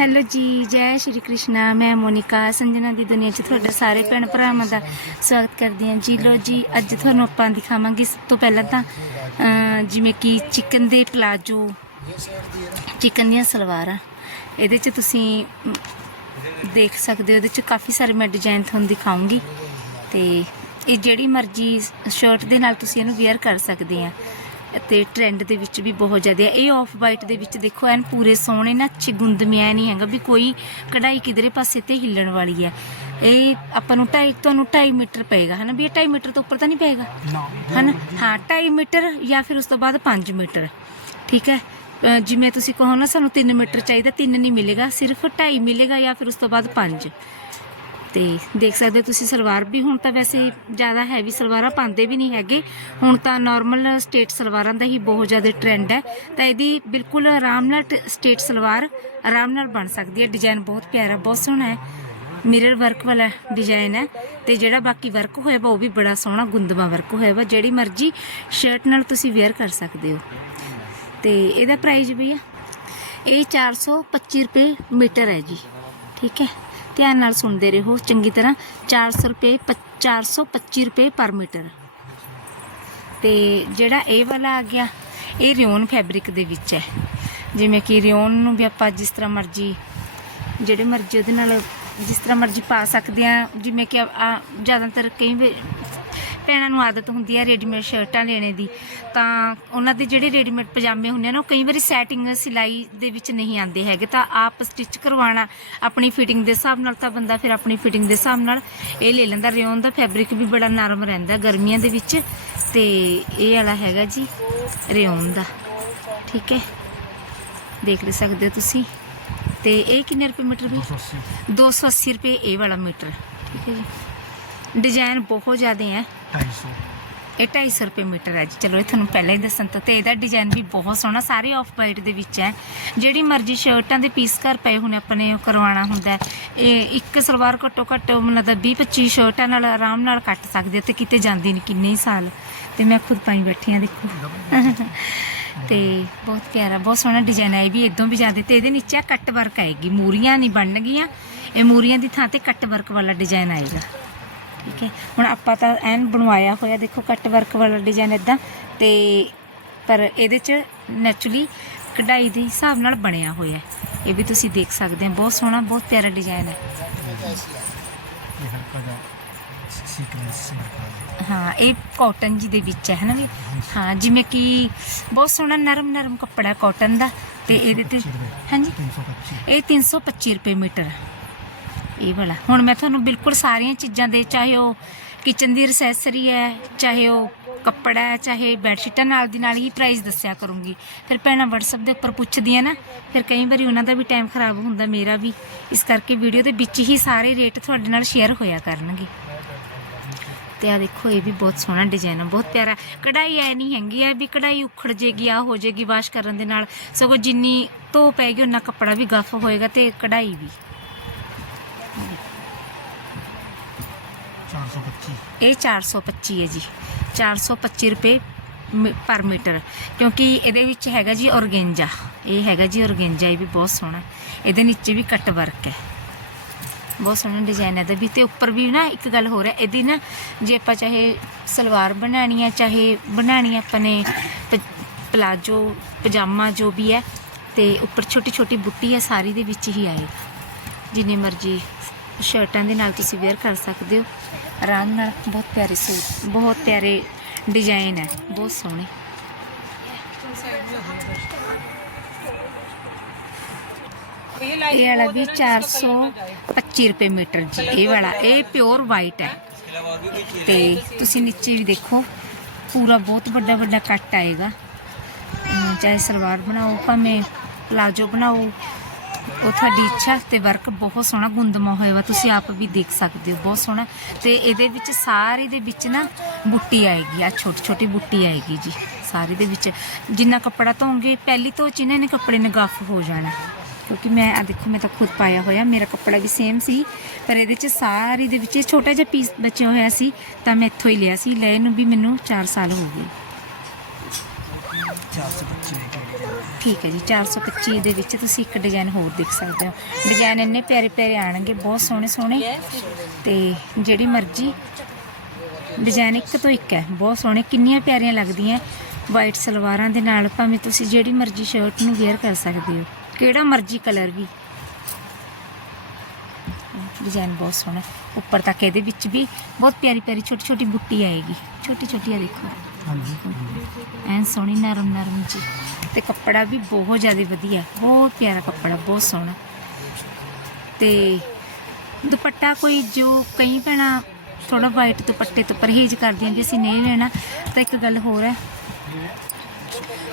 Hello ਜੀ, ਜੈ ਸ਼੍ਰੀ ਕ੍ਰਿਸ਼ਨਾ, ਮੈਂ ਮੋਨਿਕਾ। ਸੰਜਨਾ ਦੀ ਦੁਨੀਆ 'ਚ ਤੁਹਾਡਾ ਸਾਰੇ ਭੈਣ ਭਰਾਵਾਂ ਦਾ ਸਵਾਗਤ ਕਰਦੀ ਹਾਂ। ਜੀ ਲੋ ਜੀ, ਅੱਜ ਤੁਹਾਨੂੰ ਆਪਾਂ ਦਿਖਾਵਾਂਗੇ ਸਭ ਤੋਂ ਪਹਿਲਾਂ ਤਾਂ ਜਿਵੇਂ ਕਿ ਚਿਕਨ ਦੇ ਪਲਾਜੋ, ਚਿਕਨ ਦੀਆਂ ਸਲਵਾਰਾਂ। ਇਹਦੇ 'ਚ ਤੁਸੀਂ ਦੇਖ ਸਕਦੇ ਹੋ, ਇਹਦੇ 'ਚ ਕਾਫੀ ਸਾਰੇ ਮੈਂ ਡਿਜ਼ਾਈਨ ਤੁਹਾਨੂੰ ਦਿਖਾਉਂਗੀ। ਤੇ ਇਹ ਜਿਹੜੀ ਮਰਜ਼ੀ ਸ਼ਰਟ ਦੇ ਨਾਲ ਤੁਸੀਂ ਇਹਨੂੰ ਵੇਅਰ ਕਰ ਸਕਦੇ ਆ ਤੇ ਟ੍ਰੈਂਡ ਦੇ ਵਿੱਚ ਵੀ ਬਹੁਤ ਜ਼ਿਆਦਾ ਹੈ। ਇਹ ਆਫ ਵਾਈਟ ਦੇ ਵਿੱਚ ਦੇਖੋ ਐਨ ਪੂਰੇ ਸੋਹਣੇ ਨਾ ਚਿਗੁੰਦਮਿਆ ਨਹੀਂ ਹੈਗਾ ਵੀ ਕੋਈ ਕਢਾਈ ਕਿਧਰੇ ਪਾਸੇ ਤੇ ਹਿੱਲਣ ਵਾਲੀ ਹੈ। ਇਹ ਆਪਾਂ ਨੂੰ 2.5 ਤੁਹਾਨੂੰ 2.5 ਮੀਟਰ ਪਏਗਾ ਹਨਾ? ਵੀ ਇਹ 2.5 ਮੀਟਰ ਤੋਂ ਉੱਪਰ ਤਾਂ ਨਹੀਂ ਪਏਗਾ? ਹਨਾ? ਹਾਂ 2.5 ਮੀਟਰ ਜਾਂ ਫਿਰ ਉਸ ਤੋਂ ਬਾਅਦ 5 ਮੀਟਰ ਠੀਕ ਹੈ? ਜਿਵੇਂ ਤੁਸੀਂ ਕਹੋ ਨਾ ਸਾਨੂੰ 3 ਮੀਟਰ ਚਾਹੀਦਾ 3 ਨਹੀਂ ਮਿਲੇਗਾ ਸਿਰਫ 2.5 ਮਿਲੇਗਾ ਜਾਂ ਫਿਰ ਉਸ ਤੋਂ ਬਾਅਦ 5 ਤੇ ਦੇਖ ਸਕਦੇ ਹੋ ਤੁਸੀਂ ਸਲਵਾਰ ਵੀ ਹੁਣ ਤਾਂ ਵੈਸੇ ਜ਼ਿਆਦਾ ਹੈਵੀ ਸਲਵਾਰਾਂ ਪਾਉਂਦੇ ਵੀ ਨਹੀਂ ਹੈਗੇ। ਹੁਣ ਤਾਂ ਨਾਰਮਲ ਸਟੇਟ ਸਲਵਾਰਾਂ ਦਾ ਹੀ ਬਹੁਤ ਜ਼ਿਆਦਾ ਟ੍ਰੈਂਡ ਹੈ। ਤਾਂ ਇਹਦੀ ਬਿਲਕੁਲ ਆਰਾਮ ਨਾਲ ਸਟੇਟ ਸਲਵਾਰ ਆਰਾਮ ਨਾਲ ਬਣ ਸਕਦੀ ਹੈ। ਡਿਜ਼ਾਈਨ ਬਹੁਤ ਪਿਆਰਾ, ਬਹੁਤ ਸੋਹਣਾ ਹੈ। ਮਿਰਰ ਵਰਕ ਵਾਲਾ ਡਿਜ਼ਾਈਨ ਹੈ ਤੇ ਜਿਹੜਾ ਬਾਕੀ ਵਰਕ ਹੋਇਆ ਵਾ ਉਹ ਵੀ ਬੜਾ ਸੋਹਣਾ, ਗੁੰਦਮਾ ਵਰਕ ਹੋਇਆ ਵਾ। ਜਿਹੜੀ ਮਰਜ਼ੀ ਸ਼ਰਟ ਨਾਲ ਤੁਸੀਂ ਵੇਅਰ ਕਰ ਸਕਦੇ ਹੋ। ਤੇ ਇਹਦਾ ਪ੍ਰਾਈਸ ਵੀ ਆ ਇਹ 425 ਰੁਪਏ ਮੀਟਰ ਹੈ ਜੀ। ਠੀਕ ਹੈ। ਧਿਆਨ ਨਾਲ ਸੁਣਦੇ ਰਹੋ। ਚੰਗੀ ਤਰ੍ਹਾਂ 400 ਰੁਪਏ ਪ- 425 ਰੁਪਏ ਪਰ ਮੀਟਰ। ਤੇ ਜਿਹੜਾ ਇਹ ਵਾਲਾ ਆ ਗਿਆ, ਇਹ ਰਿਓਨ ਫੈਬਰਿਕ ਦੇ ਵਿੱਚ ਹੈ। ਜਿਵੇਂ ਕਿ ਰਿਓਨ ਨੂੰ ਵੀ ਆਪਾਂ ਜਿਸ ਤਰ੍ਹਾਂ ਮਰਜ਼ੀ, ਜਿਹੜੇ ਮਰਜ਼ੀ ਉਹਦੇ ਨਾਲ ਜਿਸ ਤਰ੍ਹਾਂ ਮਰਜ਼ੀ ਪਾ ਸਕਦੇ ਆ ਜਿਵੇਂ ਕਿ ਆ, ਜ਼ਿਆਦਾਤਰ ਕਈ ਵੇ- ਭੈਣਾਂ ਨੂੰ ਆਦਤ ਹੁੰਦੀ ਹੈ ਰੈਡੀਮੇਡ ਸ਼ਰਟਾਂ ਲੈਣੇ ਦੀ ਤਾਂ ਉਹਨਾਂ ਦੇ ਜਿਹੜੇ ਰੈਡੀਮੇਡ ਪਜਾਮੇ ਹੁੰਦੇ ਨਾ ਉਹ ਕਈ ਵਾਰੀ ਸੈਟਿੰਗ ਸਿਲਾਈ ਦੇ ਵਿੱਚ ਨਹੀਂ ਆਉਂਦੇ ਹੈਗੇ ਤਾਂ ਆਪ ਸਟਿਚ ਕਰਵਾਉਣਾ ਆਪਣੀ ਫਿਟਿੰਗ ਦੇ ਹਿਸਾਬ ਨਾਲ ਤਾਂ ਬੰਦਾ ਫਿਰ ਆਪਣੀ ਫਿਟਿੰਗ ਦੇ ਹਿਸਾਬ ਨਾਲ ਇਹ ਲੈ ਲੈਂਦਾ। ਰਿਓਨ ਦਾ ਫੈਬਰਿਕ ਵੀ ਬੜਾ ਨਰਮ ਰਹਿੰਦਾ ਗਰਮੀਆਂ ਦੇ ਵਿੱਚ ਤੇ ਇਹ ਵਾਲਾ ਹੈਗਾ ਜੀ ਰਿਓਨ ਦਾ। ਠੀਕ ਹੈ? ਦੇਖ ਲੈ ਸਕਦੇ ਹੋ ਤੁਸੀਂ। ਤੇ ਇਹ ਕਿੰਨੇ ਰੁਪਏ ਮੀਟਰ ਵੀ 280 ਰੁਪਏ ਇਹ ਵਾਲਾ ਮੀਟਰ। ਠੀਕ ਹੈ ਜੀ। ਡਿਜ਼ਾਈਨ ਬਹੁਤ ਜ਼ਿਆਦੇ ਹੈ। 250 ਇਹ 250 ਰੁਪਏ ਮੀਟਰ ਹੈ ਜੀ। ਚਲੋ ਇਹ ਤੁਹਾਨੂੰ ਪਹਿਲਾਂ ਹੀ ਦੱਸਣ ਤੋਂ ਤੇ ਇਹਦਾ ਡਿਜ਼ਾਈਨ ਵੀ ਬਹੁਤ ਸੋਹਣਾ ਸਾਰੇ ਆਫ ਵਾਈਟ ਦੇ ਵਿੱਚ ਹੈ। ਜਿਹੜੀ ਮਰਜ਼ੀ ਸ਼ਰਟਾਂ ਦੇ ਪੀਸ ਘਰ ਪਏ ਹੋਣੇ ਆਪਣੇ ਉਹ ਕਰਵਾਉਣਾ ਹੁੰਦਾ ਹੈ। ਇਹ ਇੱਕ ਸਲਵਾਰ ਘੱਟੋ ਘੱਟ ਲੱਗਦਾ 20 25 ਸ਼ਰਟਾਂ ਨਾਲ ਆਰਾਮ ਨਾਲ ਕੱਟ ਸਕਦੇ ਹੋ ਤੇ ਕਿਤੇ ਜਾਂਦੀ ਨਹੀਂ ਕਿੰਨੇ ਹੀ ਸਾਲ। ਤੇ ਮੈਂ ਖੁਦ ਪਾਈ ਬੈਠੀ ਹਾਂ ਦੇਖੋ। ਤੇ ਬਹੁਤ ਪਿਆਰਾ ਬਹੁਤ ਸੋਹਣਾ ਡਿਜ਼ਾਈਨ ਹੈ। ਇਹ ਵੀ ਇਦੋਂ ਵੀ ਜਾਂਦੇ ਤੇ ਇਹਦੇ ਨੀਚੇ ਕੱਟ ਵਰਕ ਆਏਗੀ। ਮੂਰੀਆਂ ਨਹੀਂ ਬਣਨਗੀਆਂ। ਇਹ ਮੂਰੀਆਂ ਦੀ ਥਾਂ ਤੇ ਕੱਟ ਵਰਕ ਵਾਲਾ ਡਿਜ਼ਾਈਨ ਆਏਗਾ। ਠੀਕ ਹੈ। ਹੁਣ ਆਪਾਂ ਤਾਂ ਐਨ ਬਣਵਾਇਆ ਹੋਇਆ, ਦੇਖੋ ਕੱਟ ਵਰਕ ਵਾਲਾ ਡਿਜ਼ਾਈਨ ਇਦਾਂ ਤੇ ਪਰ ਇਹਦੇ ਚ ਨੈਚੁਰਲੀ ਕਢਾਈ ਦੇ ਹਿਸਾਬ ਨਾਲ ਬਣਿਆ ਹੋਇਆ ਇਹ ਵੀ ਤੁਸੀਂ ਦੇਖ ਸਕਦੇ ਹੋ। ਬਹੁਤ ਸੋਹਣਾ, ਬਹੁਤ ਪਿਆਰਾ ਡਿਜ਼ਾਈਨ ਹੈ। ਹਾਂ, ਇਹ ਕਾਟਨ ਜੀ ਦੇ ਵਿੱਚ ਹੈ, ਹਨਾ ਵੀ? ਹਾਂ, ਜਿਵੇਂ ਕਿ ਬਹੁਤ ਸੋਹਣਾ ਨਰਮ ਨਰਮ ਕੱਪੜਾ ਕਾਟਨ ਦਾ। ਤੇ ਇਹਦੇ ਤੇ ਹਾਂਜੀ? 325 ਇਹ 325 ਰੁਪਏ ਮੀਟਰ ਇਹ ਵਾਲਾ। ਹੁਣ ਮੈਂ ਤੁਹਾਨੂੰ ਬਿਲਕੁਲ ਸਾਰੀਆਂ ਚੀਜ਼ਾਂ ਦੇ, ਚਾਹੇ ਉਹ ਕਿਚਨ ਦੀ ਐਕਸੈਸਰੀ ਹੈ, ਚਾਹੇ ਉਹ ਕੱਪੜਾ ਹੈ, ਚਾਹੇ ਬੈੱਡਸ਼ੀਟਾਂ ਨਾਲ ਦੀ ਨਾਲ ਹੀ ਪ੍ਰਾਈਸ ਦੱਸਿਆ ਕਰੂੰਗੀ। ਫਿਰ ਭੈਣਾਂ WhatsApp ਦੇ ਉੱਪਰ ਪੁੱਛਦੀਆਂ ਨਾ, ਫਿਰ ਕਈ ਵਾਰੀ ਉਹਨਾਂ ਦਾ ਵੀ ਟਾਈਮ ਖਰਾਬ ਹੁੰਦਾ, ਮੇਰਾ ਵੀ। ਇਸ ਕਰਕੇ ਵੀਡੀਓ ਦੇ ਵਿੱਚ ਹੀ ਸਾਰੇ ਰੇਟ ਤੁਹਾਡੇ ਨਾਲ ਸ਼ੇਅਰ ਹੋਇਆ ਕਰਨਗੇ। ਤੇ ਆ ਦੇਖੋ, ਇਹ ਵੀ ਬਹੁਤ ਸੋਹਣਾ ਡਿਜ਼ਾਈਨ ਹੈ ਬਹੁਤ ਪਿਆਰਾ। ਕਢਾਈ ਐ ਨਹੀਂ ਹੈਗੀ ਆ ਵੀ ਕਢਾਈ ਉਖੜ ਜੇਗੀ ਆ ਹੋ ਜੇਗੀ ਵਾਸ਼ ਕਰਨ ਦੇ ਨਾਲ। ਸਗੋਂ ਜਿੰਨੀ ਧੋ ਪੈਗੀ ਉਹਨਾਂ ਕੱਪੜਾ ਵੀ ਗੱਫ ਹੋਏਗਾ ਤੇ ਕਢਾਈ ਵੀ। 425 ਇਹ 425 ਹੈ ਜੀ। 425 ਰੁਪਏ ਮੀ- ਪਰ ਮੀਟਰ। ਕਿਉਂਕਿ ਇਹਦੇ ਵਿੱਚ ਹੈਗਾ ਜੀ ਔਰਗੇਂਜਾ। ਇਹ ਹੈਗਾ ਜੀ ਔਰਗੇਂਜਾ, ਇਹ ਵੀ ਬਹੁਤ ਸੋਹਣਾ। ਇਹਦੇ ਨੀਚੇ ਵੀ ਕੱਟ ਵਰਕ ਹੈ। ਬਹੁਤ ਸੋਹਣਾ ਡਿਜ਼ਾਈਨ ਹੈ ਦਾ ਵੀ। ਤੇ ਉੱਪਰ ਵੀ ਨਾ ਇੱਕ ਗੱਲ ਹੋ ਰਿਹਾ ਇਹਦੀ ਨਾ ਜੇ ਆਪਾਂ ਚਾਹੇ ਸਲਵਾਰ ਬਣਾਣੀ ਹੈ, ਚਾਹੇ ਬਣਾਣੀ ਆਪਾਂ ਨੇ ਪਲਾਜੋ, ਪਜਾਮਾ ਜੋ ਵੀ ਹੈ, ਤੇ ਉੱਪਰ ਛੋਟੀ ਛੋਟੀ ਬੁੱਟੀ ਹੈ, ਸਾਰੀ ਦੇ ਵਿੱਚ ਹੀ ਆਏਗਾ। ਜਿੰਨੀ ਮਰਜ਼ੀ ਸ਼ਰਟਾਂ ਦੇ ਨਾਲ ਤੁਸੀਂ ਵੇਅਰ ਕਰ ਸਕਦੇ ਹੋ। ਆਰਾਮ ਨਾਲ ਬਹੁਤ ਪਿਆਰੇ ਸੂਟ ਬਹੁਤ ਪਿਆਰੇ ਡਿਜ਼ਾਈਨ ਹੈ ਬਹੁਤ ਸੋਹਣੇ। ਇਹ ਵਾਲਾ ਵੀ 425 ਰੁਪਏ ਮੀਟਰ ਜੀ ਇਹ ਵਾਲਾ ਇਹ ਪਿਓਰ ਵਾਈਟ ਹੈ। ਤੇ ਤੁਸੀਂ ਨੀਚੇ ਵੀ ਦੇਖੋ ਪੂਰਾ ਬਹੁਤ ਵੱਡਾ ਵੱਡਾ ਕੱਟ ਆਏਗਾ। ਅਮ, ਚਾਹੇ ਸਲਵਾਰ ਬਣਾਓ ਭਾਵੇਂ ਪਲਾਜੋ ਬਣਾਓ ਉਹ ਤੁਹਾਡੀ ਇੱਛਾ ਤੇ ਵਰਕ ਬਹੁਤ ਸੋਹਣਾ ਗੁੰਦਮਾ ਹੋਇਆ ਵਾ, ਤੁਸੀਂ ਆਪ ਵੀ ਦੇਖ ਸਕਦੇ ਹੋ, ਬਹੁਤ ਸੋਹਣਾ। ਤੇ ਇਹਦੇ ਵਿੱਚ ਸਾਰੀ ਦੇ ਵਿੱਚ ਨਾ ਬੁੱਟੀ ਆਏਗੀ ਆ ਛੋਟੀ ਛੋਟੀ ਬੁੱਟੀ ਆਏਗੀ ਜੀ, ਸਾਰੀ ਦੇ ਵਿੱਚ। ਜਿੰਨਾ ਕੱਪੜਾ ਧੋਗੇ ਪਹਿਲੀ ਧੋ ਚ ਇਹਨਾਂ ਨੇ ਕੱਪੜੇ ਨੇ ਗੱਫ ਹੋ ਜਾਣਾ। ਕਿਉਂਕਿ ਮੈਂ ਆ ਦੇਖੋ, ਮੈਂ ਤਾਂ ਖੁਦ ਪਾਇਆ ਹੋਇਆ, ਮੇਰਾ ਕੱਪੜਾ ਵੀ ਸੇਮ ਸੀ, ਪਰ ਇਹਦੇ ਚ ਸਾਰੀ ਦੇ ਵਿੱਚ ਇਹ ਛੋਟਾ ਜਿਹਾ ਪੀਸ ਬਚਿਆ ਹੋਇਆ ਸੀ, ਤਾਂ ਮੈਂ ਇੱਥੋਂ ਹੀ ਲਿਆ ਸੀ ਲਏ ਨੂੰ ਵੀ ਮੈਨੂੰ 4 ਸਾਲ ਹੋ ਗਏ। 425 ਮੀਟਰ ਠੀਕ ਹੈ ਜੀ 425 ਦੇ ਵਿੱਚ ਤੁਸੀਂ ਇੱਕ ਡਿਜ਼ਾਈਨ ਹੋਰ ਦੇਖ ਸਕਦੇ ਹੋ। ਡਿਜ਼ਾਈਨ ਇੰਨੇ ਪਿਆਰੇ ਪਿਆਰੇ ਆਣਗੇ, ਬਹੁਤ ਸੋਹਣੇ ਸੋਹਣੇ। ਤੇ ਜਿਹੜੀ ਮਰਜ਼ੀ ਡਿਜ਼ਾਈਨ ਇੱਕ ਤੋਂ ਇੱਕ ਹੈ, ਬਹੁਤ ਸੋਹਣੇ, ਕਿੰਨੀਆਂ ਪਿਆਰੀਆਂ ਲੱਗਦੀਆਂ। ਵਾਈਟ ਸਲਵਾਰਾਂ ਦੇ ਨਾਲ ਭਾਵੇਂ ਤੁਸੀਂ ਜਿਹੜੀ ਮਰਜ਼ੀ ਸ਼ਰਟ ਨੂੰ ਵੇਅਰ ਕਰ ਸਕਦੇ ਹੋ। ਕਿਹੜਾ ਮਰਜ਼ੀ ਕਲਰ ਵੀ। ਡਿਜ਼ਾਈਨ ਬਹੁਤ ਸੋਹਣਾ। ਉੱਪਰ ਤੱਕ ਇਹਦੇ ਵਿੱਚ ਵੀ ਬਹੁਤ ਪਿਆਰੀ ਪਿਆਰੀ ਛੋਟੀ ਛੋਟੀ ਬੁੱਟੀ ਆਏਗੀ। ਛੋਟੀ ਛੋਟੀ ਆ ਦੇਖੋ। ਹਾਂਜੀ। ਐਨ ਸੋਹਣੀ, ਨਰਮ ਨਰਮ ਜੀ। ਤੇ ਕੱਪੜਾ ਵੀ ਬਹੁਤ ਜ਼ਿਆਦਾ ਵਧੀਆ। ਬਹੁਤ ਪਿਆਰਾ ਕੱਪੜਾ, ਬਹੁਤ ਸੋਹਣਾ। ਤੇ ਦੁਪੱਟਾ ਕੋਈ ਜੋ ਕਈ ਭੈਣਾਂ ਥੋੜਾ ਵਾਈਟ ਦੁਪੱਟੇ ਤੋਂ ਪਰਹੇਜ਼ ਕਰਦੀਆਂ ਜੇ ਅਸੀਂ ਨਹੀਂ ਲੈਣਾ, ਤਾਂ ਇੱਕ ਗੱਲ ਹੋਰ ਹੈ।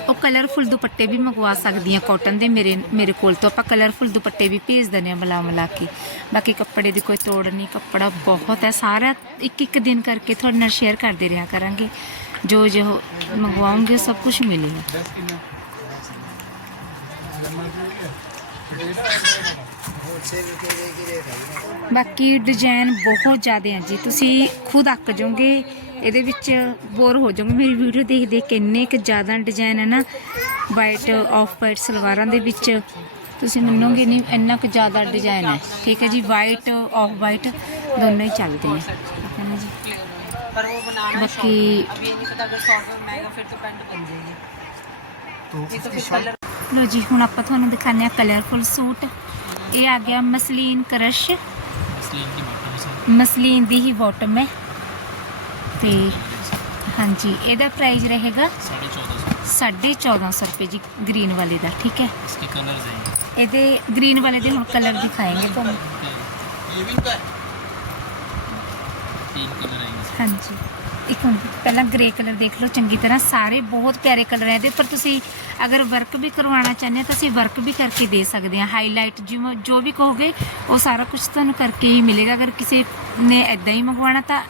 ਉਹ ਕਲਰਫੁਲ ਦੁਪੱਟੇ ਵੀ ਮੰਗਵਾ ਸਕਦੀ ਸਕਦੀਆਂ ਕਾਟਨ ਦੇ ਮੇਰੇ ਮੇਰੇ ਕੋਲ ਤੋਂ। ਆਪਾਂ ਕਲਰਫੁਲ ਦੁਪੱਟੇ ਵੀ ਭੇਜ ਦਿੰਦੇ ਆ ਮਿਲਾ ਮਿਲਾ ਕੇ। ਬਾਕੀ ਕੱਪੜੇ ਦੀ ਕੋਈ ਤੋੜ ਨਹੀਂ। ਕੱਪੜਾ ਬਹੁਤ ਹੈ। ਸਾਰਾ ਇੱਕ ਇੱਕ ਦਿਨ ਕਰਕੇ ਤੁਹਾਡੇ ਨਾਲ ਸ਼ੇਅਰ ਕਰਦੇ ਰਿਹਾ ਕਰਾਂਗੇ। ਜੋ ਜੋ ਮੰਗਵਾਉਂਗੇ, ਸਭ ਕੁਝ ਮਿਲੇਗਾ। ਬਾਕੀ ਡਿਜ਼ਾਈਨ ਬਹੁਤ ਜ਼ਿਆਦਾ ਹੈ ਜੀ। ਤੁਸੀਂ ਖੁਦ ਅੱਕ ਜਾਓਗੇ, ਇਹਦੇ ਵਿੱਚ ਬੋਰ ਹੋ ਜਾਓਗੇ। ਮੇਰੀ ਵੀਡੀਓ ਦੇਖ ਦੇਖ ਕੇ ਇੰਨੇ ਕੁ ਜ਼ਿਆਦਾ ਡਿਜ਼ਾਈਨ ਹੈ ਨਾ ਵਾਈਟ ਆਫ ਵਾਈਟ ਸਲਵਾਰਾਂ ਦੇ ਵਿੱਚ। ਤੁਸੀਂ ਮੰਨੋਗੇ ਨਹੀਂ, ਇੰਨਾ ਕੁ ਜ਼ਿਆਦਾ ਡਿਜ਼ਾਈਨ ਹੈ ਠੀਕ ਹੈ ਜੀ ਵਾਈਟ ਆਫ ਵਾਈਟ ਦੋਨੋਂ ਹੀ ਚੱਲਦੇ ਨੇ ਠੀਕ ਹੈ ਨਾ ਜੀ? पर वो बनाना बाकी अभी ये नहीं पता अगर सौ रुपये महंगा फिर तो पेंट बन जाएगी तो ये ਲੋ ਜੀ ਹੁਣ ਆਪਾਂ ਤੁਹਾਨੂੰ ਦਿਖਾਉਂਦੇ ਆ ਕਲਰਫੁਲ ਸੂਟ। ਇਹ ਆ ਗਿਆ ਮਸਲੀਨ ਕਰਸ਼। ਮਸਲੀਨ ਦੀ ਹੀ ਬਾਟਮ ਹੈ ਤੇ ਹਾਂਜੀ ਇਹਦਾ ਪ੍ਰਾਈਸ ਰਹੇਗਾ साढ़े चौदह सौ 1450 ਰੁਪਏ ਜੀ ਗ੍ਰੀਨ ਵਾਲੇ ਦਾ ਠੀਕ ਹੈ? इसके कलर हैं ਇਹਦੇ ਗ੍ਰੀਨ ਵਾਲੇ ਦੇ ਹੁਣ ਕਲਰ ਦਿਖਾਏਗੇ ਤੁਹਾਨੂੰ। ये भी तो ਹਾਂਜੀ। ਇੱਕ ਮਿੰਟ ਪਹਿਲਾਂ ਗ੍ਰੇ ਕਲਰ ਦੇਖ ਲਓ ਚੰਗੀ ਤਰ੍ਹਾਂ। ਸਾਰੇ ਬਹੁਤ ਪਿਆਰੇ ਕਲਰ ਹੈ ਇਹਦੇ ਪਰ ਤੁਸੀਂ ਅਗਰ ਵਰਕ ਵੀ ਕਰਵਾਉਣਾ ਚਾਹੁੰਦੇ ਹੋ ਤਾਂ ਅਸੀਂ ਵਰਕ ਵੀ ਕਰਕੇ ਦੇ ਸਕਦੇ ਹਾਂ। ਹਾਈਲਾਈਟ ਜਿਵੇਂ ਜੋ ਵੀ ਕਹੋਗੇ ਉਹ ਸਾਰਾ ਕੁਝ ਤੁਹਾਨੂੰ ਕਰਕੇ ਹੀ ਮਿਲੇਗਾ। ਅਗਰ ਕਿਸੇ ਨੇ ਐਦਾਂ ਹੀ ਮੰਗਵਾਉਣਾ ਤਾਂ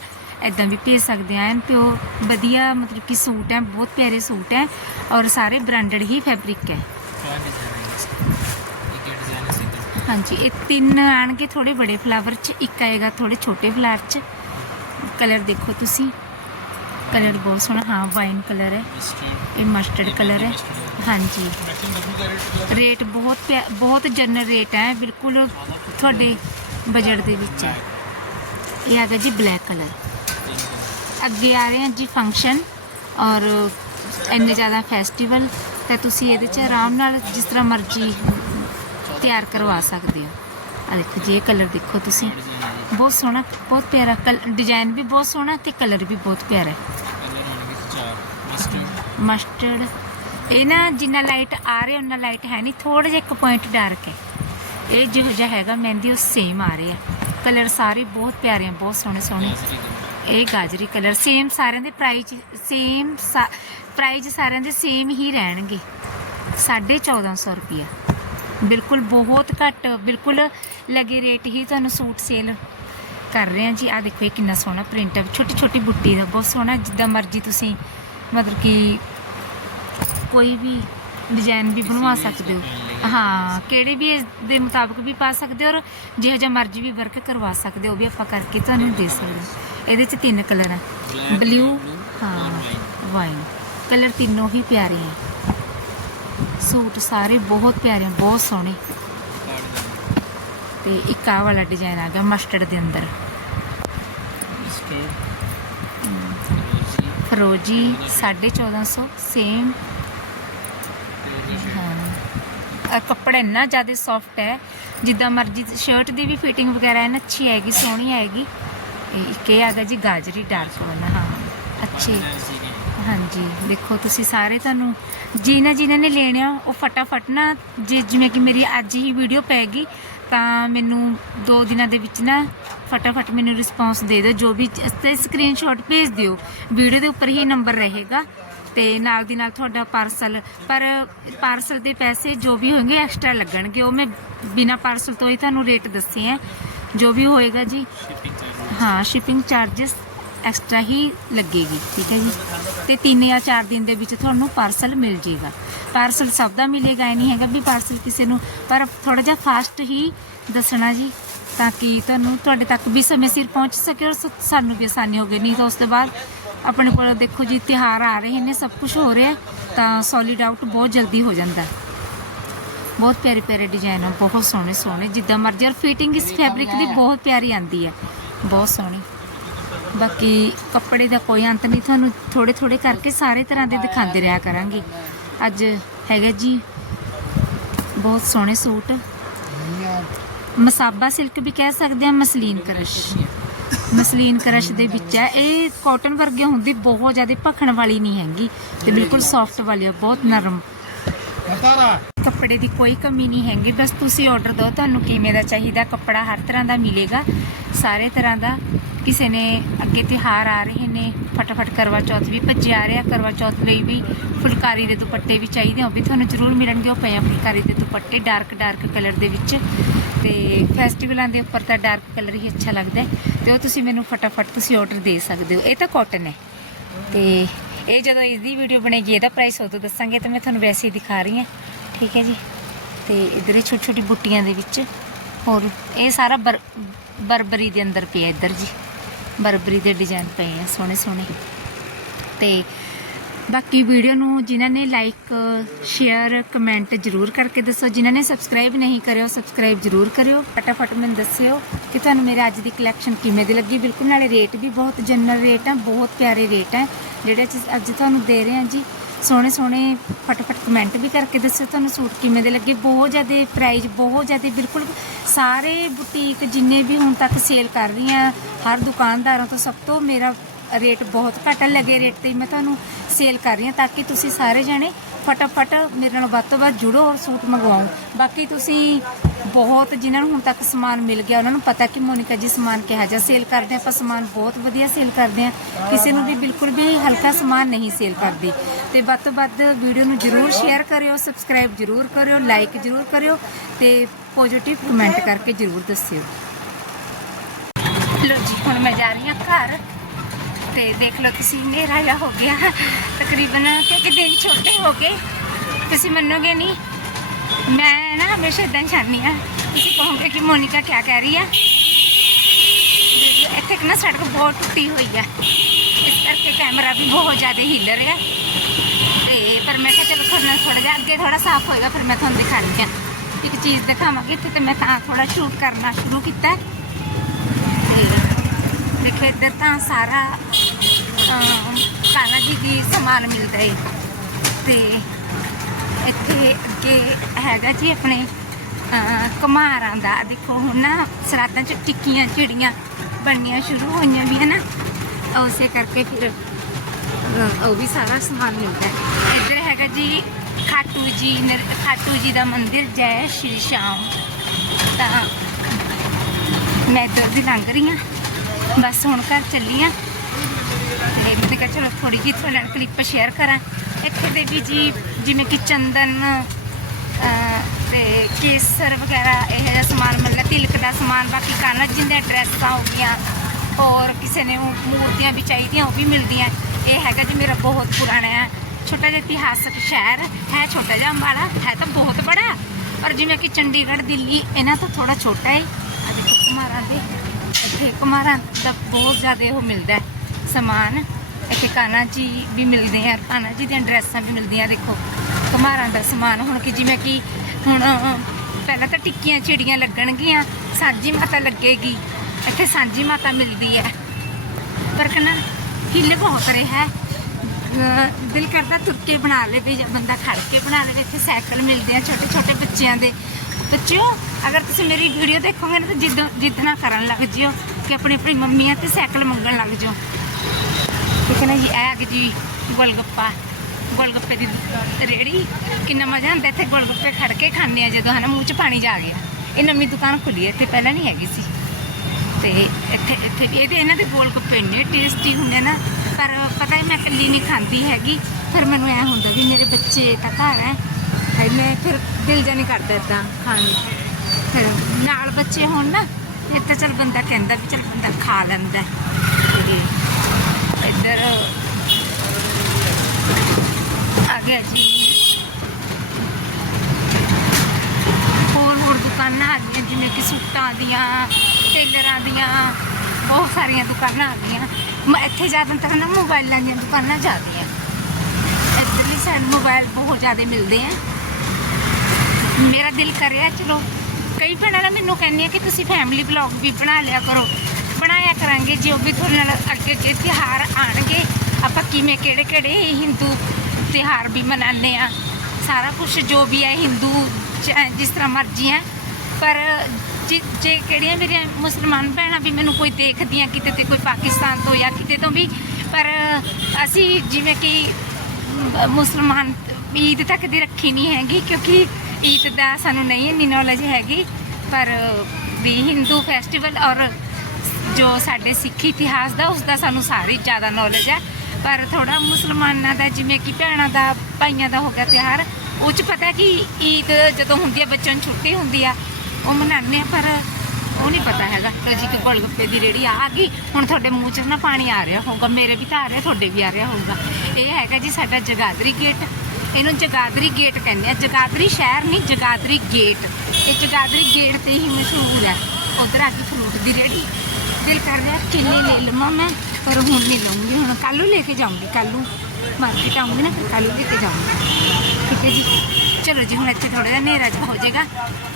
ਐਦਾਂ ਵੀ ਭੇਜ ਸਕਦੇ ਹਾਂ। ਐਨ ਪਿਓ ਵਧੀਆ ਮਤਲਬ ਕਿ ਸੂਟ ਹੈ ਬਹੁਤ ਪਿਆਰੇ ਸੂਟ ਹੈ ਔਰ ਸਾਰੇ ਬ੍ਰਾਂਡਡ ਹੀ ਫੈਬਰਿਕ ਹੈ। ਹਾਂਜੀ ਇਹ ਤਿੰਨ ਆਣਗੇ ਥੋੜੇ ਬੜੇ ਫਲਾਵਰ 'ਚ ਇੱਕ ਆਏਗਾ ਥੋੜੇ ਛੋਟੇ ਫਲਾਵਰ 'ਚ। ਕਲਰ ਦੇਖੋ ਤੁਸੀਂ। ਕਲਰ ਬਹੁਤ ਸੋਹਣਾ, ਹਾਂ, ਵਾਈਨ ਕਲਰ ਹੈ। ਇਹ ਮਸਟਰਡ ਕਲਰ ਹੈ। ਹਾਂਜੀ। ਰੇਟ ਬਹੁਤ ਬਹੁਤ ਜਨਰਲ ਰੇਟ ਹੈ, ਬਿਲਕੁਲ ਤੁਹਾਡੇ ਬਜਟ ਦੇ ਵਿੱਚ ਹੈ। ਇਹ ਆ ਗਿਆ ਜੀ ਬਲੈਕ ਕਲਰ। ਅੱਗੇ ਆ ਰਹੇ ਹਾਂ ਜੀ ਫੰਕਸ਼ਨ ਔਰ ਇੰਨੇ ਜ਼ਿਆਦਾ ਫੈਸਟੀਵਲ ਤਾਂ ਤੁਸੀਂ ਇਹਦੇ 'ਚ ਆਰਾਮ ਨਾਲ ਜਿਸ ਤਰ੍ਹਾਂ ਮਰਜ਼ੀ ਤਿਆਰ ਕਰਵਾ ਸਕਦੇ ਹੋ। ਆ ਦੇਖੋ ਜੀ, ਇਹ ਕਲਰ ਦੇਖੋ ਤੁਸੀਂ। ਬਹੁਤ ਸੋਹਣਾ ਬਹੁਤ ਪਿਆਰਾ ਕਲ ਡਿਜ਼ਾਈਨ ਵੀ ਬਹੁਤ ਸੋਹਣਾ ਤੇ ਕਲਰ ਵੀ ਬਹੁਤ ਪਿਆਰਾ ਹੈ। ਮਸਟਰਡ ਇਹ ਨਾ ਜਿੰਨਾ ਲਾਈਟ ਆ ਰਿਹਾ ਉਹਨਾਂ ਲਾਈਟ ਹੈ ਨਹੀਂ ਥੋੜਾ ਜਿਹਾ ਇੱਕ ਪੁਆਇੰਟ ਡਾਰਕ ਹੈ। ਇਹ ਜਿਹੋ ਜਿਹਾ ਹੈਗਾ ਮਹਿੰਦੀ ਉਹ ਸੇਮ ਆ ਰਹੀ ਹੈ। ਕਲਰ ਸਾਰੇ ਬਹੁਤ ਪਿਆਰੇ ਆ ਬਹੁਤ ਸੋਹਣੇ ਸੋਹਣੇ। ਇਹ ਗਾਜਰੀ ਕਲਰ ਸੇਮ ਸਾਰਿਆਂ ਦੇ ਪ੍ਰਾਈਸ ਸੇਮ ਪ੍ਰਾਈਸ ਸਾਰਿਆਂ ਦੇ ਸੇਮ ਹੀ ਰਹਿਣਗੇ। 1450 ਰੁਪਿਆ ਬਿਲਕੁਲ ਬਹੁਤ ਘੱਟ ਬਿਲਕੁਲ ਲੱਗੇ ਰੇਟ ਹੀ ਤੁਹਾਨੂੰ ਸੂਟ ਸੇਲ ਕਰ ਰਹੇ ਹਾਂ ਜੀ। ਆ ਦੇਖੋ ਇਹ ਕਿੰਨਾ ਸੋਹਣਾ ਪ੍ਰਿੰਟ ਹੈ। ਛੋਟੀ ਛੋਟੀ ਬੁੱਟੀ ਦਾ ਬਹੁਤ ਸੋਹਣਾ ਜਿੱਦਾਂ ਮਰਜ਼ੀ ਤੁਸੀਂ ਮਤਲਬ ਕਿ ਕੋਈ ਵੀ ਡਿਜ਼ਾਈਨ ਵੀ ਬਣਵਾ ਸਕਦੇ ਹੋ। ਹਾਂ ਕਿਹੜੇ ਵੀ ਇਸ ਦੇ ਮੁਤਾਬਕ ਵੀ ਪਾ ਸਕਦੇ ਹੋ ਔਰ ਜਿਹੋ ਜਿਹਾ ਮਰਜ਼ੀ ਵੀ ਵਰਕ ਕਰਵਾ ਸਕਦੇ ਹੋ ਉਹ ਵੀ ਆਪਾਂ ਕਰਕੇ ਤੁਹਾਨੂੰ ਦੇ ਸਕਦੇ ਇਹਦੇ ਚ ਤਿੰਨ ਕਲਰ ਆ ਬਲੂ ਹਾਂ ਵਾਈਨ ਕਲਰ ਤਿੰਨੋਂ ਹੀ ਪਿਆਰੇ ਆ ਸੂਟ ਸਾਰੇ ਬਹੁਤ ਪਿਆਰੇ ਆ ਬਹੁਤ ਸੋਹਣੇ। ਤੇ ਇੱਕ ਆ ਵਾਲਾ ਡਿਜ਼ਾਈਨ ਆ ਗਿਆ ਮਸਟਰਡ ਦੇ ਅੰਦਰ। ਓਕੇ ਫਰੋਜੀ 1450 ਸੇਮ ਹਾਂ। ਕੱਪੜਾ ਇੰਨਾ ਜ਼ਿਆਦਾ ਸੌਫਟ ਹੈ ਜਿੱਦਾਂ ਮਰਜ਼ੀ ਸ਼ਰਟ ਦੀ ਵੀ ਫਿਟਿੰਗ ਵਗੈਰਾ ਇਹਨਾਂ ਅੱਛੀ ਹੈਗੀ ਸੋਹਣੀ ਹੈਗੀ। ਇੱਕ ਇਹ ਆਗਾ ਜੀ ਗਾਜਰੀ ਡਾਰਕ ਵਾਲਾ ਹਾਂ। ਅੱਛੀ। ਹਾਂਜੀ ਦੇਖੋ ਤੁਸੀਂ ਸਾਰੇ ਤੁਹਾਨੂੰ ਜਿਨ੍ਹਾਂ ਜਿਨ੍ਹਾਂ ਨੇ ਲੈਣਿਆ ਉਹ ਫਟਾਫਟ ਨਾ ਜੇ ਜਿਵੇਂ ਕਿ ਮੇਰੀ ਅੱਜ ਹੀ ਵੀਡੀਓ ਪੈ ਗਈ ਤਾਂ ਮੈਨੂੰ ਦੋ ਦਿਨਾਂ ਦੇ ਵਿੱਚ ਨਾ ਫਟਾਫਟ ਮੈਨੂੰ ਰਿਸਪੌਂਸ ਦੇ ਦਿਓ ਜੋ ਵੀ ਤੇ ਸਕਰੀਨਸ਼ਾਟ ਭੇਜ ਦਿਓ। ਵੀਡੀਓ ਦੇ ਉੱਪਰ ਹੀ ਨੰਬਰ ਰਹੇਗਾ ਤੇ ਨਾਲ ਦੀ ਨਾਲ ਤੁਹਾਡਾ ਪਾਰਸਲ ਪਰ ਪਾਰਸਲ ਦੇ ਪੈਸੇ ਜੋ ਵੀ ਹੋਣਗੇ ਐਕਸਟਰਾ ਲੱਗਣਗੇ। ਉਹ ਮੈਂ ਬਿਨਾ ਪਾਰਸਲ ਤੋਂ ਹੀ ਤੁਹਾਨੂੰ ਰੇਟ ਦੱਸੇ ਆ। ਜੋ ਵੀ ਹੋਏਗਾ ਜੀ। ਹਾਂ ਸ਼ਿਪਿੰਗ ਚਾਰजेस ਐਕਸਟਰਾ ਹੀ ਲੱਗੇਗੀ, ਠੀਕ ਹੈ ਜੀ? ਤੇ 3 ਜਾਂ 4 ਦਿਨ ਦੇ ਵਿੱਚ ਤੁਹਾਨੂੰ ਪਾਰਸਲ ਮਿਲ ਜੇਗਾ। ਪਾਰਸਲ ਸਭ ਦਾ ਮਿਲੇਗਾ, ਇਹ ਨਹੀਂ ਹੈਗਾ ਵੀ ਪਾਰਸਲ ਕਿਸੇ ਨੂੰ, ਪਰ ਥੋੜਾ ਜਿਹਾ ਫਾਸਟ ਹੀ ਦੱਸਣਾ ਜੀ, ਤਾਂ ਕਿ ਤੁਹਾਨੂੰ ਤੁਹਾਡੇ ਤੱਕ ਵੀ ਸਮੇਂ ਸਿਰ ਪਹੁੰਚ ਸਕੇ ਔਰ ਸ- ਸਾਨੂੰ ਵੀ ਆਸਾਨੀ ਹੋਵੇ ਨਹੀਂ ਤਾਂ ਉਸ ਤੋਂ ਬਾਅਦ ਆਪਣੇ ਕੋਲ ਦੇਖੋ ਜੀ, ਤਿਉਹਾਰ ਆ ਰਹੇ ਨੇ, ਸਭ ਕੁਝ ਹੋ ਰਿਹਾ, ਤਾਂ ਸੋਲਿਡ ਆਊਟ ਬਹੁਤ ਜਲਦੀ ਹੋ ਜਾਂਦਾ। ਬਹੁਤ ਪਿਆਰੇ ਪਿਆਰੇ ਡਿਜ਼ਾਈਨ ਆ, ਬਹੁਤ ਸੋਹਣੇ ਸੋਹਣੇ, ਜਿੱਦਾਂ ਮਰਜ਼ੀ, ਔਰ ਫਿਟਿੰਗ ਇਸ ਫੈਬਰਿਕ ਦੀ ਬਹੁਤ ਪਿਆਰੀ ਆਂਦੀ ਹੈ। ਬਹੁਤ ਸੋਹਣੀ। ਬਾਕੀ ਕੱਪੜੇ ਦਾ ਕੋਈ ਅੰਤ ਨਹੀਂ, ਤੁਹਾਨੂੰ ਥੋੜੇ ਥੋੜੇ ਕਰਕੇ ਸਾਰੇ ਤਰ੍ਹਾਂ ਦੇ ਦਿਖਾਉਂਦੇ ਰਿਹਾ ਕਰਾਂਗੇ। ਅੱਜ ਹੈਗਾ ਜੀ ਬਹੁਤ ਸੋਹਣੇ ਸੂਟ। ਮਸਾਬਾ ਸਿਲਕ ਵੀ ਕਹਿ ਸਕਦੇ ਆ ਮਸਲੀਨ ਕਰਸ਼। ਮਸਲੀਨ ਕਰਸ਼ ਦੇ ਵਿੱਚ ਹੈ। ਇਹ ਕਾਟਨ ਵਰਗੇ ਹੁੰਦੀ, ਬਹੁਤ ਜ਼ਿਆਦਾ ਭਖਣ ਵਾਲੀ ਨਹੀਂ ਹੈਗੀ ਤੇ ਬਿਲਕੁਲ ਸੌਫਟ ਵਾਲੀ ਆ, ਬਹੁਤ ਨਰਮ। ਕੱਪੜੇ ਦੀ ਕੋਈ ਕਮੀ ਨਹੀਂ ਹੈਗੀ। ਬਸ ਤੁਸੀਂ ਆਰਡਰ ਦਿਓ, ਤੁਹਾਨੂੰ ਕਿਵੇਂ ਦਾ ਚਾਹੀਦਾ। ਕੱਪੜਾ ਹਰ ਤਰ੍ਹਾਂ ਦਾ ਮਿਲੇਗਾ। ਸਾਰੇ ਤਰ੍ਹਾਂ ਦਾ ਕਿਸੇ ਨੇ ਅੱਗੇ ਤਿਉਹਾਰ ਆ ਰਹੇ ਨੇ, ਫਟਾਫਟ ਕਰਵਾ ਚੌਥ ਵੀ ਭੱਜੇ ਆ ਰਿਹਾ ਕਰਵਾ ਚੌਥ ਲਈ ਵੀ ਫੁਲਕਾਰੀ ਦੇ ਦੁਪੱਟੇ ਵੀ ਚਾਹੀਦੇ ਆ। ਉਹ ਵੀ ਤੁਹਾਨੂੰ ਜ਼ਰੂਰ ਮਿਲਣਗੇ। ਉਹ ਪਏ ਫੁਲਕਾਰੀ ਦੇ ਦੁਪੱਟੇ ਡਾਰਕ ਡਾਰਕ ਕਲਰ ਦੇ ਵਿੱਚ। ਤੇ ਫੈਸਟੀਵਲਾਂ ਦੇ ਉੱਪਰ ਤਾਂ ਡਾਰਕ ਕਲਰ ਹੀ ਅੱਛਾ ਲੱਗਦਾ ਹੈ। ਤੇ ਉਹ ਤੁਸੀਂ ਮੈਨੂੰ ਫਟਾਫਟ ਤੁਸੀਂ ਆਰਡਰ ਦੇ ਸਕਦੇ ਹੋ। ਇਹ ਤਾਂ ਕਾਟਨ ਹੈ। ਤੇ ਇਹ ਜਦੋਂ ਇਸ ਦੀ ਵੀਡੀਓ ਬਣੇਗੀ, ਇਹਦਾ ਪ੍ਰਾਈਸ ਉਦੋਂ ਦੱਸਾਂਗੇ ਤੇ ਮੈਂ ਤੁਹਾਨੂੰ ਵੈਸੇ ਹੀ ਦਿਖਾ ਰਹੀ ਹਾਂ। ਠੀਕ ਹੈ ਜੀ? ਤੇ ਇਧਰ ਇਹ ਛੋਟੀ ਛੋਟੀ ਬੁੱਟੀਆਂ ਦੇ ਵਿੱਚ ਹੋਰ ਇਹ ਸਾਰਾ ਬਰ, ਬਰਬਰੀ ਦੇ ਅੰਦਰ ਪਿਆ ਇੱਧਰ ਜੀ। ਬਰਬਰੀ ਦੇ ਡਿਜ਼ਾਈਨ ਪਏ ਆ, ਸੋਹਣੇ ਸੋਹਣੇ। ਤੇ ਬਾਕੀ ਵੀਡੀਓ ਨੂੰ ਜਿਨ੍ਹਾਂ ਨੇ ਲਾਈਕ ਸ਼ੇਅਰ ਕਮੈਂਟ ਜਰੂਰ ਕਰਕੇ ਦੱਸੋ। ਜਿਨ੍ਹਾਂ ਨੇ ਸਬਸਕ੍ਰਾਈਬ ਨਹੀਂ ਕਰਿਓ ਸਬਸਕ੍ਰਾਈਬ ਜਰੂਰ ਕਰਿਓ। ਫਟਾਫਟ ਮੈਨੂੰ ਦੱਸਿਓ ਕਿ ਤੁਹਾਨੂੰ ਮੇਰੇ ਅੱਜ ਦੀ ਕਲੈਕਸ਼ਨ ਕਿਵੇਂ ਦੀ ਲੱਗੀ। ਬਿਲਕੁਲ ਨਾਲੇ ਰੇਟ ਵੀ ਬਹੁਤ ਜਨਰਲ ਰੇਟ ਆ, ਬਹੁਤ ਪਿਆਰੇ ਰੇਟ ਆ। ਜਿਹੜੇ ਅੱਜ- ਅੱਜ ਤੁਹਾਨੂੰ ਦੇ ਰਹੇ ਹਾਂ ਜੀ, ਸੋਹਣੇ ਸੋਹਣੇ ਫਟਾਫਟ ਕਮੈਂਟ ਵੀ ਕਰਕੇ ਦੱਸਿਓ ਤੁਹਾਨੂੰ ਸੂਟ ਕਿਵੇਂ ਦੇ ਲੱਗੇ। ਬਹੁਤ ਜ਼ਿਆਦਾ ਪ੍ਰਾਈਸ ਬਹੁਤ ਜ਼ਿਆਦਾ ਬਿਲਕੁਲ ਸਾਰੇ ਬੁਟੀਕ ਜਿੰਨੇ ਵੀ ਹੁਣ ਤੱਕ ਸੇਲ ਕਰ ਰਹੀ ਆ ਹਰ ਦੁਕਾਨਦਾਰਾਂ ਤੋਂ ਸਭ ਤੋਂ ਮੇਰਾ ਰੇਟ ਬਹੁਤ ਘੱਟ ਲੱਗੇ ਰੇਟ ਤੇ ਹੀ ਮੈਂ ਤੁਹਾਨੂੰ ਸੇਲ ਕਰ ਰਹੀ ਹਾਂ ਤਾਂ ਕਿ ਤੁਸੀਂ ਸਾਰੇ ਜਣੇ ਫਟਾਫਟ ਮੇਰੇ ਨਾਲ ਵੱਧ ਤੋਂ ਵੱਧ ਜੁੜੋ ਔਰ ਸੂਟ ਮੰਗਵਾਓ। ਬਾਕੀ ਤੁਸੀਂ ਬਹੁਤ ਜਿਨ੍ਹਾਂ ਨੂੰ ਹੁਣ ਤੱਕ ਸਮਾਨ ਮਿਲ ਗਿਆ, ਉਹਨਾਂ ਨੂੰ ਪਤਾ ਕਿ ਮੋਨਿਕਾ ਜੀ ਸਮਾਨ ਕਿਹਾ ਜਾ ਸੇਲ ਕਰਦੇ ਹਾਂ ਆਪਾਂ ਸਮਾਨ ਬਹੁਤ ਵਧੀਆ ਸੇਲ ਕਰਦੇ ਹਾਂ ਕਿਸੇ ਨੂੰ ਵੀ ਬਿਲਕੁਲ ਵੀ ਹਲਕਾ ਸਮਾਨ ਨਹੀਂ ਸੇਲ ਕਰਦੇ। ਤੇ ਵੱਧ ਤੋਂ ਵੱਧ ਵੀਡੀਓ ਨੂੰ ਜਰੂਰ ਸ਼ੇਅਰ ਕਰਿਓ ਸਬਸਕ੍ਰਾਈਬ ਜਰੂਰ ਕਰਿਓ ਲਾਈਕ ਜਰੂਰ ਕਰਿਓ ਤੇ ਪੋਜ਼ਿਟਿਵ ਕਮੈਂਟ ਕਰਕੇ ਜਰੂਰ ਦੱਸਿਓ। ਲੋ ਜੀ, ਹੁਣ ਮੈਂ ਜਾ ਰਹੀ ਹਾਂ ਘਰ। ਤੇ ਦੇਖ ਲਓ ਤੁਸੀਂ, ਹਨੇਰਾ ਜਿਹਾ ਹੋ ਗਿਆ। ਤਕਰੀਬਨ ਕਿਉਂਕਿ ਦਿਨ ਛੋਟੇ ਹੋ ਗਏ ਤੁਸੀਂ ਮੰਨੋਗੇ ਨਹੀਂ, ਮੈਂ ਨਾ ਹਮੇਸ਼ਾ ਇਦਾਂ ਚਾਹਨੀ ਆ ਤੁਸੀਂ ਕਹੋਗੇ ਕਿ ਮੋਨਿਕਾ ਕੀ ਕਹਿ ਰਹੀ ਆ? ਇੱਥੇ ਇੱਕ ਨਾ ਸੜਕ ਬਹੁਤ ਟੁੱਟੀ ਹੋਈ ਆ। ਇਸ ਕਰਕੇ ਕੈਮਰਾ ਵੀ ਬਹੁਤ ਜ਼ਿਆਦਾ ਹਿੱਲ ਰਿਹਾ ਤੇ ਪਰ ਮੈਂ ਕਿਹਾ ਚਲੋ ਤੁਹਾਡੇ ਨਾਲ ਥੋੜਾ ਜਿਹਾ ਅੱਗੇ ਥੋੜਾ ਸਾਫ਼ ਹੋਏਗਾ, ਫਿਰ ਮੈਂ ਤੁਹਾਨੂੰ ਦਿਖਾਣੀ ਆ। ਇੱਕ ਚੀਜ਼ ਦਿਖਾਵਾਂਗੀ ਇੱਥੇ ਤੇ ਮੈਂ ਤਾਂ ਥੋੜਾ ਸ਼ੂਟ ਕਰਨਾ ਸ਼ੁਰੂ ਕੀਤਾ। ਹੈ। ਤੇ ਦੇਖੋ ਇੱਧਰ ਤਾਂ ਸਾਰਾ ਕਾਲਾ ਜੀ ਦੀ ਸਮਾਨ ਮਿਲਦਾ ਹੈ ਤੇ ਇੱਥੇ ਅੱਗੇ ਹੈਗਾ ਜੀ ਆਪਣੇ ਅਮ, ਕੁਮਾਰਾਂ ਦਾ। ਦੇਖੋ ਹੁਣ ਨਾ ਸਰਾਦਾਂ ਚ ਟਿੱਕੀਆਂ ਚਿੜੀਆਂ ਬਣਨੀਆਂ ਸ਼ੁਰੂ ਹੋਈਆਂ ਵੀ ਨਾ ਉਸੇ ਕਰਕੇ ਫਿਰ ਉਹ ਵੀ ਸਾਰਾ ਸਮਾਨ ਮਿਲਦਾ ਇੱਧਰ ਹੈਗਾ ਜੀ ਖਾਟੂ ਜੀ ਨਰ- ਖਾਟੂ ਜੀ ਦਾ ਮੰਦਿਰ ਜੈ ਸ਼੍ਰੀ ਸ਼ਾਮ। ਤਾਂ ਮੈਂ ਇੱਧਰ ਦੀ ਲੰਘ ਰਹੀ ਹਾਂ। ਬਸ ਹੁਣ ਘਰ ਚੱਲੀ ਹਾਂ। ਤੇ ਮੈਂ ਕਿਹਾ ਚਲੋ ਥੋੜੀ ਜਿਹੀ ਤੁਹਾਡੇ ਨਾਲ ਕਲਿੱਪ ਸ਼ੇਅਰ ਕਰਾਂ। ਇੱਥੇ ਦੇ ਵੀ ਜੀ ਜਿਵੇਂ ਕਿ ਚੰਦਨ ਅਹ, ਤੇ ਕੇਸਰ ਵਗੈਰਾ ਇਹ ਜਿਹਾ ਸਮਾਨ ਮਿਲਦਾ ਤਿਲਕ ਦਾ ਸਮਾਨ ਬਾਕੀ ਕਾਨਾ ਜੀ ਦੇ ਡਰੈਸਾਂ ਹੋ ਗਈਆਂ ਹੋਰ ਕਿਸੇ ਨੇ ਮੂਰਤੀਆਂ ਵੀ ਚਾਹੀਦੀਆਂ ਉਹ ਵੀ ਮਿਲਦੀਆਂ। ਇਹ ਹੈਗਾ ਜੀ ਮੇਰਾ ਬਹੁਤ ਪੁਰਾਣਾ ਹੈ ਛੋਟਾ ਜਿਹਾ ਇਤਿਹਾਸਕ ਸ਼ਹਿਰ ਹੈ ਛੋਟਾ ਜਿਹਾ ਅੰਬਾਲਾ ਹੈ ਤਾਂ ਬਹੁਤ ਬੜਾ। ਪਰ ਜਿਵੇਂ ਕਿ ਚੰਡੀਗੜ੍ਹ ਦਿੱਲੀ ਇਹਨਾਂ ਤੋਂ ਥੋੜਾ ਛੋਟਾ ਹੈ। ਆ ਦੇਖੋ ਕੁਮਾਰਾਂ ਦੇ ਇੱਥੇ ਕੁਮਾਰਾਂ ਦਾ ਬਹੁਤ ਜ਼ਿਆਦਾ ਉਹ ਮਿਲਦਾ ਹੈ। ਸਮਾਨ ਇੱਥੇ ਕਾਨਾ ਜੀ ਵੀ ਮਿਲਦੇ ਆ, ਕਾਨਾ ਜੀ ਦੀਆਂ ਡਰੈਸਾਂ ਵੀ ਮਿਲਦੀਆਂ, ਦੇਖੋ। ਕੁਮਾਰਾਂ ਦਾ ਸਮਾਨ ਹੁਣ ਕਿ ਜਿਵੇਂ ਕਿ ਹੁਣ ਪਹਿਲਾਂ ਤਾਂ ਟਿੱਕੀਆਂ ਚਿੜੀਆਂ ਲੱਗਣਗੀਆਂ, ਸਾਂਝੀ ਮਾਤਾ ਲੱਗੇਗੀ, ਇੱਥੇ ਸਾਂਝੀ ਮਾਤਾ ਮਿਲਦੀ ਹੈ। ਪਰ ਕਹਿੰਦਾ, ਹਿੱਲ ਬਹੁਤ ਰਿਹਾ। ਹੈ ਦਿਲ ਕਰਦਾ ਤੁਰਕੇ ਬਣਾ ਲਵੇ ਜਾਂ ਬੰਦਾ ਖੜ ਕੇ ਬਣਾ ਲਵੇ, ਇੱਥੇ ਸਾਈਕਲ ਮਿਲਦੇ ਆ ਛੋਟੇ ਛੋਟੇ ਬੱਚਿਆਂ ਦੇ। ਬੱਚਿਓ, ਅਗਰ ਤੁਸੀਂ ਮੇਰੀ ਵੀਡੀਓ ਦੇਖੋਗੇ ਨਾ ਤਾਂ ਜਿੱਦ ਜਿੱਦਣਾ ਕਰਨ ਲੱਗ ਜਿਓ ਕਿ ਆਪਣੀ ਆਪਣੀ ਮੰਮੀਆਂ ਤੇ ਸਾਈਕਲ ਮੰਗਣ ਲੱਗ ਜਿਓ। ਠੀਕ ਹੈ ਜੀ ਇਹ ਗਈ ਜੀ, ਗੋਲਗੱਪਾ। ਗੋਲਗੱਪੇ ਦੀ ਰੇੜੀ, ਕਿੰਨਾ ਮਜ਼ਾ ਆਉਂਦਾ ਇੱਥੇ ਗੋਲਗੱਪੇ ਖੜ ਕੇ ਖਾਂਦੇ ਆ, ਜਦੋਂ ਹਨਾ ਮੂੰਹ 'ਚ ਪਾਣੀ ਜਾ ਗਿਆ। ਇਹ ਨਵੀਂ ਦੁਕਾਨ ਖੁੱਲੀ ਹੈ, ਇੱਥੇ ਪਹਿਲਾਂ ਨਹੀਂ ਹੈਗੀ ਸੀ। ਤੇ ਇੱਥੇ ਇੱਥੇ ਵੀ ਇਹਦੇ, ਇਹਨਾਂ ਦੇ ਗੋਲਗੱਪੇ ਇੰਨੇ ਟੇਸਟੀ ਹੁੰਦੇ ਨਾ, ਪਰ ਪਤਾ ਹੈ ਮੈਂ ਇਕੱਲੀ ਨਹੀਂ ਖਾਂਦੀ ਹੈਗੀ। ਫਿਰ ਮੈਨੂੰ ਐ ਹੁੰਦਾ ਵੀ ਮੇਰੇ ਬੱਚੇ ਤਾਂ ਘਰ ਹੈ ਹਾਏ ਮੈਂ ਫਿਰ ਦਿਲ ਜਾ ਨਹੀਂ ਕਰਦਾ ਇਦਾਂ ਖਾਣ ਫਿਰ ਨਾਲ ਬੱਚੇ ਹੋਣ ਨਾ, ਇਹ ਤਾਂ ਚਲ ਬੰਦਾ ਕਹਿੰਦਾ ਵੀ ਚਲ ਬੰਦਾ ਖਾ ਲੈਂਦਾ। ਹੈ। ਇੱਧਰ ਆ ਗਿਆ ਜੀ। ਹੋਰ ਹੋਰ ਦੁਕਾਨਾਂ ਆ ਗਈਆਂ, ਜਿਵੇਂ ਕਿ ਸੂਟਾਂ ਦੀਆਂ, ਟੇਲਰਾਂ ਦੀਆਂ, ਬਹੁਤ ਸਾਰੀਆਂ ਦੁਕਾਨਾਂ ਆ ਗਈਆਂ। ਮ- ਇੱਥੇ ਜ਼ਿਆਦਾਤਰ ਨਾ ਮੋਬਾਈਲਾਂ ਦੀਆਂ ਦੁਕਾਨਾਂ ਜ਼ਿਆਦੀਆਂ। ਇੱਧਰਲੀ ਸਾਈਡ ਮੋਬਾਈਲ ਬਹੁਤ ਜ਼ਿਆਦਾ ਮਿਲਦੇ ਆ। ਮੇਰਾ ਦਿਲ ਕਰਿਆ, ਚਲੋ, ਕਈ ਭੈਣਾਂ ਨਾ ਮੈਨੂੰ ਕਹਿੰਦੀਆਂ ਕਿ ਤੁਸੀਂ ਫੈਮਿਲੀ ਵਲੌਗ ਵੀ ਬਣਾ ਲਿਆ ਕਰੋ। ਬਣਾਇਆ ਕਰਾਂਗੇ ਜੋ ਵੀ ਤੁਹਾਡੇ ਨਾਲ ਅੱਗੇ ਅੱਗੇ ਤਿਉਹਾਰ ਆਣਗੇ। ਆਪਾਂ ਕਿਵੇਂ, ਕਿਹੜੇ ਕਿਹੜੇ ਹਿੰਦੂ ਤਿਉਹਾਰ ਵੀ ਮਨਾਉਂਦੇ ਆ ਸਾਰਾ ਕੁਝ ਜੋ ਵੀ ਹੈ, ਹਿੰਦੂ ਜਿਸ ਤਰ੍ਹਾਂ ਮਰਜ਼ੀ ਹੈ। ਪਰ ਜੇ ਜੇ ਕਿਹੜੀਆਂ ਮੇਰੀਆਂ ਮੁਸਲਮਾਨ ਭੈਣਾਂ ਵੀ ਮੈਨੂੰ ਕੋਈ ਦੇਖਦੀਆਂ ਕਿਤੇ ਤੇ ਕੋਈ ਪਾਕਿਸਤਾਨ ਤੋਂ ਜਾਂ ਕਿਤੇ ਤੋਂ ਵੀ, ਪਰ ਅਸੀਂ ਜਿਵੇਂ ਕਿ ਮੁਸਲਮਾਨ ਈਦ ਤੱਕ ਦੀ ਰੱਖੀ ਨਹੀਂ ਹੈਗੀ ਕਿਉਂਕਿ ਈਦ ਦਾ ਸਾਨੂੰ ਨਹੀਂ ਇੰਨੀ ਨੌਲੇਜ ਹੈਗੀ। ਪਰ ਵੀ ਹਿੰਦੂ ਫੈਸਟੀਵਲ ਔਰ ਜੋ ਸਾਡੇ ਸਿੱਖ ਇਤਿਹਾਸ ਦਾ ਉਸ ਦਾ ਸਾਨੂੰ ਸਾਰੀ ਜ਼ਿਆਦਾ ਨੌਲੇਜ ਹੈ। ਪਰ ਥੋੜਾ ਮੁਸਲਮਾਨਾਂ ਦਾ, ਜਿਵੇਂ ਕਿ ਭੈਣਾਂ ਦਾ, ਭਾਈਆਂ ਦਾ ਹੋ ਗਿਆ ਤਿਉਹਾਰ, ਉਹ ਚ ਪਤਾ ਕਿ ਈਦ ਜਦੋਂ ਹੁੰਦੀ ਹੈ, ਬੱਚਿਆਂ ਨੂੰ ਛੁੱਟੀ ਹੁੰਦੀ ਆ, ਉਹ ਮਨਾਉਂਦੇ ਆ, ਪਰ ਉਹ ਨਹੀਂ ਪਤਾ ਹੈਗਾ। ਤੇ ਜੀ ਕਿ ਗੋਲਗੱਪੇ ਦੀ ਰੇੜੀ ਆ ਗਈ, ਹੁਣ ਤੁਹਾਡੇ ਮੂੰਹ 'ਚ ਨਾ ਪਾਣੀ ਆ ਰਿਹਾ ਹੋਊਗਾ, ਮੇਰੇ ਵੀ ਤਾਂ ਆ ਰਿਹਾ, ਤੁਹਾਡੇ ਵੀ ਆ ਰਿਹਾ ਹੋਊਗਾ। ਇਹ ਹੈਗਾ ਜੀ ਸਾਡਾ ਜਗਾਦਰੀ ਗੇਟ। ਇਹਨੂੰ ਜਗਾਦਰੀ ਗੇਟ ਕਹਿੰਦੇ ਆ। ਜਗਾਦਰੀ ਸ਼ਹਿਰ ਨਹੀਂ, ਜਗਾਦਰੀ ਗੇਟ। ਇਹ ਜਗਾਦਰੀ ਗੇਟ ਤੇ ਹੀ ਮਸ਼ਹੂਰ ਹੈ। ਉਧਰ ਆ ਗਈ ਫਰੂਟ ਦੀ ਰੇੜੀ। ਦਿਲ ਕਰ ਰਿਹਾ ਕਿੰਨੇ ਲੈ ਲਵਾਂ ਮੈਂ, ਪਰ ਹੁਣ ਨਹੀਂ ਲਵਾਂਗੀ ਹੁਣ ਕੱਲ੍ਹ ਨੂੰ ਲੈ ਕੇ ਜਾਊਂਗੀ, ਕੱਲ੍ਹ ਨੂੰ ਮਾਰਕੀਟ ਆਉਂਗੀ ਨਾ, ਫਿਰ ਕੱਲ੍ਹ ਨੂੰ ਲੈ ਕੇ ਜਾਊਂਗੀ। ਠੀਕ ਹੈ ਜੀ? ਚਲੋ ਜੀ, ਹੁਣ ਇੱਥੇ ਥੋੜਾ ਜਿਹਾ ਹਨੇਰਾ ਜਿਹਾ ਹੋ ਜਾਏਗਾ।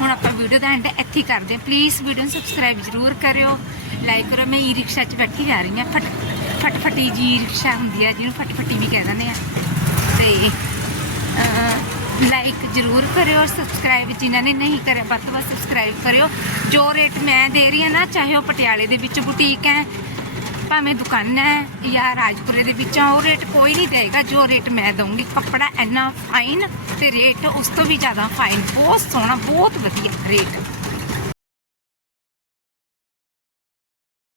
ਹੁਣ ਆਪਾਂ ਵੀਡੀਓ ਦਾ ਐਂਡ ਇੱਥੇ ਹੀ ਕਰਦੇ ਹਾਂ। ਪਲੀਜ਼ ਵੀਡੀਓ ਨੂੰ ਸਬਸਕ੍ਰਾਈਬ ਜ਼ਰੂਰ ਕਰਿਓ। ਲਾਈਕ ਕਰੋ, ਮੈਂ ਈ ਰਿਕਸ਼ਾ 'ਚ ਬੈਠੀ ਜਾ ਰਹੀ ਹਾਂ। ਫਟ, ਫਟਫਟੀ ਜੀ ਰਿਕਸ਼ਾ ਹੁੰਦੀ ਆ, ਜਿਹਨੂੰ ਫਟਫਟੀ ਵੀ ਕਹਿ ਦਿੰਦੇ ਆ। ਤੇ ਲਾਈਕ ਜ਼ਰੂਰ ਕਰਿਓ ਸਬਸਕ੍ਰਾਈਬ ਜਿਨ੍ਹਾਂ ਨੇ ਨਹੀਂ ਕਰਿਆ, ਵੱਧ ਤੋਂ ਵੱਧ ਸਬਸਕ੍ਰਾਈਬ ਕਰਿਓ। ਜੋ ਰੇਟ ਮੈਂ ਦੇ ਰਹੀ ਹਾਂ ਨਾ, ਚਾਹੇ ਉਹ ਪਟਿਆਲੇ ਦੇ ਵਿੱਚ ਬੁਟੀਕ ਹੈ, ਭਾਵੇਂ ਦੁਕਾਨ ਹੈ ਜਾਂ ਰਾਜਪੁਰੇ ਦੇ ਵਿੱਚ ਆ ਉਹ ਰੇਟ ਕੋਈ ਨਹੀਂ ਦੇਗਾ। ਜੋ ਰੇਟ ਮੈਂ ਦਊਂਗੀ, ਕੱਪੜਾ ਇੰਨਾ ਫਾਈਨ ਤੇ ਰੇਟ ਉਸ ਤੋਂ ਵੀ ਜ਼ਿਆਦਾ ਫਾਈਨ ਬਹੁਤ ਸੋਹਣਾ, ਬਹੁਤ ਵਧੀਆ ਰੇਟ